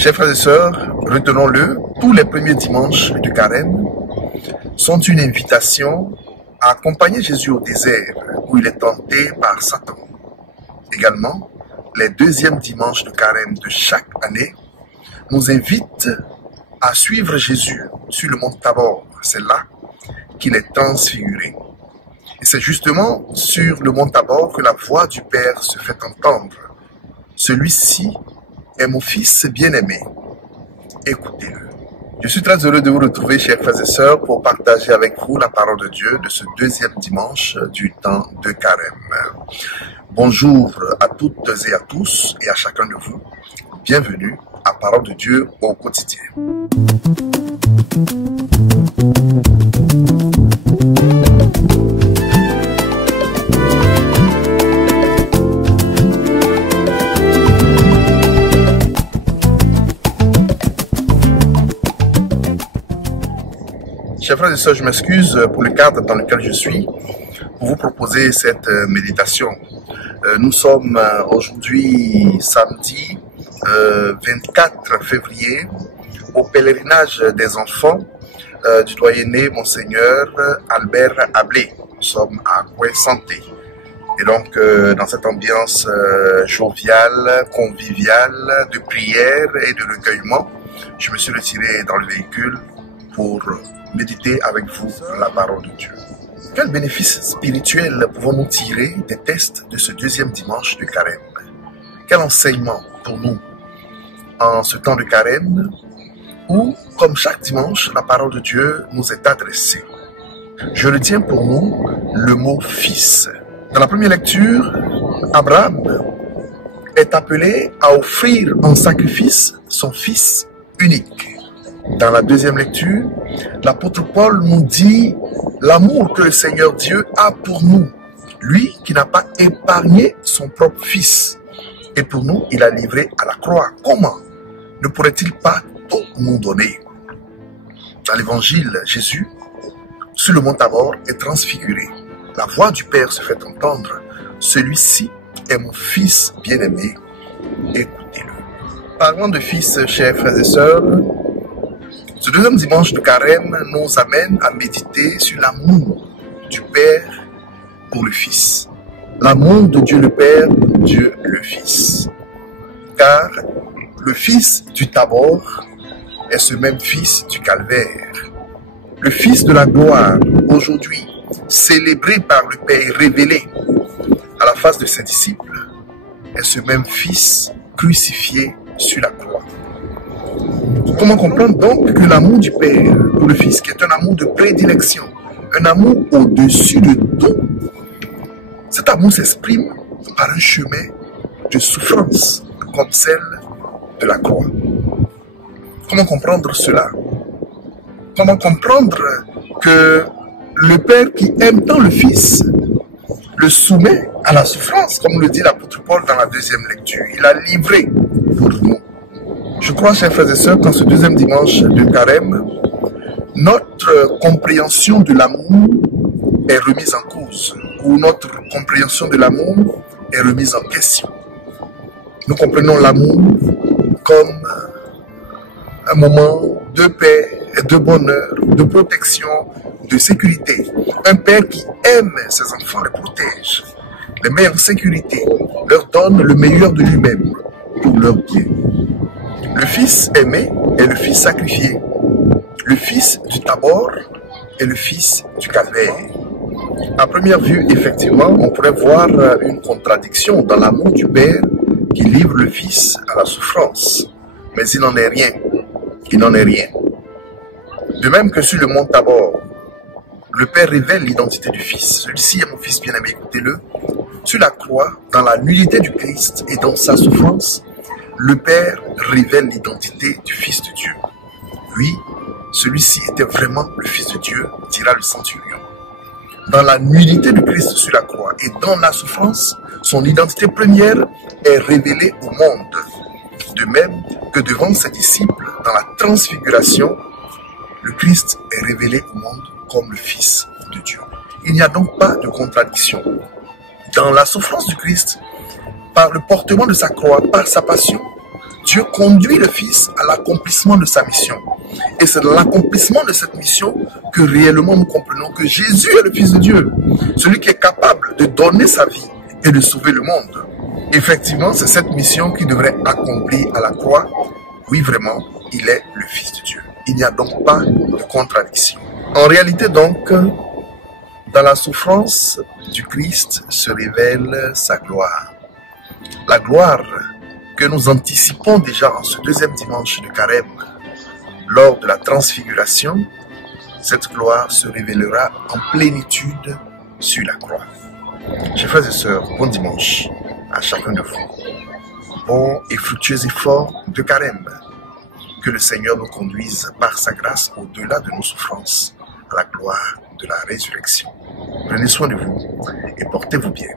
Chers frères et sœurs, retenons-le, tous les premiers dimanches du carême sont une invitation à accompagner Jésus au désert où il est tenté par Satan. Également, les deuxièmes dimanches de carême de chaque année nous invitent à suivre Jésus sur le mont Tabor. C'est là qu'il est transfiguré. Et c'est justement sur le mont Tabor que la voix du Père se fait entendre. Celui-ci est mon fils bien-aimé. Écoutez-le. Je suis très heureux de vous retrouver, chers frères et sœurs, pour partager avec vous la parole de Dieu de ce deuxième dimanche du temps de carême. Bonjour à toutes et à tous et à chacun de vous. Bienvenue à Parole de Dieu au quotidien. Chers frères et sœurs, je m'excuse pour le cadre dans lequel je suis pour vous proposer cette méditation. Nous sommes aujourd'hui samedi 24 février au pèlerinage des enfants du doyenné Monseigneur Albert Ablé. Nous sommes à Koué-Santé. Et donc, dans cette ambiance joviale, conviviale, de prière et de recueillement, je me suis retiré dans le véhicule pour méditer avec vous la parole de Dieu. Quel bénéfice spirituel pouvons-nous tirer des tests de ce deuxième dimanche de carême? Quel enseignement pour nous en ce temps de carême où, comme chaque dimanche, la parole de Dieu nous est adressée? Je retiens pour nous le mot « fils ». Dans la première lecture, Abraham est appelé à offrir en sacrifice son fils unique. Dans la deuxième lecture, l'apôtre Paul nous dit l'amour que le Seigneur Dieu a pour nous, lui qui n'a pas épargné son propre fils. Et pour nous, il a livré à la croix. Comment ne pourrait-il pas tout nous donner? Dans l'évangile, Jésus, sur le mont Tabor, est transfiguré. La voix du Père se fait entendre. Celui-ci est mon fils bien-aimé. Écoutez-le. Parlant de fils, chers frères et sœurs, ce deuxième dimanche de carême nous amène à méditer sur l'amour du Père pour le Fils. L'amour de Dieu le Père pour Dieu le Fils. Car le Fils du Tabor est ce même Fils du Calvaire. Le Fils de la gloire, aujourd'hui, célébré par le Père, révélé à la face de ses disciples, est ce même Fils crucifié sur la croix. Comment comprendre donc que l'amour du Père pour le Fils, qui est un amour de prédilection, un amour au-dessus de tout, cet amour s'exprime par un chemin de souffrance comme celle de la croix. Comment comprendre cela? Comment comprendre que le Père qui aime tant le Fils le soumet à la souffrance, comme le dit l'apôtre Paul dans la deuxième lecture? Il a livré pour nous. Je crois, chers frères et sœurs, qu'en ce deuxième dimanche de carême, notre compréhension de l'amour est remise en cause, ou notre compréhension de l'amour est remise en question. Nous comprenons l'amour comme un moment de paix, de bonheur, de protection, de sécurité. Un père qui aime ses enfants les protège, les met en sécurité, leur donne le meilleur de lui-même pour leur bien. Le Fils aimé est le Fils sacrifié. Le Fils du Tabor est le Fils du Calvaire. À première vue, effectivement, on pourrait voir une contradiction dans l'amour du Père qui livre le Fils à la souffrance. Mais il n'en est rien. Il n'en est rien. De même que sur le mont Tabor, le Père révèle l'identité du Fils. Celui-ci est mon Fils bien-aimé, écoutez-le. Sur la croix, dans la nullité du Christ et dans sa souffrance, le Père révèle l'identité du Fils de Dieu. Oui, celui-ci était vraiment le Fils de Dieu, dira le centurion. Dans la nullité du Christ sur la croix et dans la souffrance, son identité première est révélée au monde. De même que devant ses disciples, dans la transfiguration, le Christ est révélé au monde comme le Fils de Dieu. Il n'y a donc pas de contradiction. Dans la souffrance du Christ, par le portement de sa croix, par sa passion, Dieu conduit le Fils à l'accomplissement de sa mission. Et c'est dans l'accomplissement de cette mission que réellement nous comprenons que Jésus est le Fils de Dieu, celui qui est capable de donner sa vie et de sauver le monde. Effectivement, c'est cette mission qui devrait accomplir à la croix. Oui, vraiment, il est le Fils de Dieu. Il n'y a donc pas de contradiction. En réalité donc, dans la souffrance du Christ se révèle sa gloire. La gloire que nous anticipons déjà en ce deuxième dimanche de Carême, lors de la transfiguration, cette gloire se révélera en plénitude sur la croix. Chers frères et sœurs, bon dimanche à chacun de vous. Bon et fructueux effort de Carême. Que le Seigneur nous conduise par sa grâce au-delà de nos souffrances, à la gloire de la résurrection. Prenez soin de vous et portez-vous bien.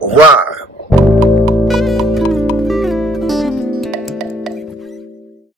Au revoir.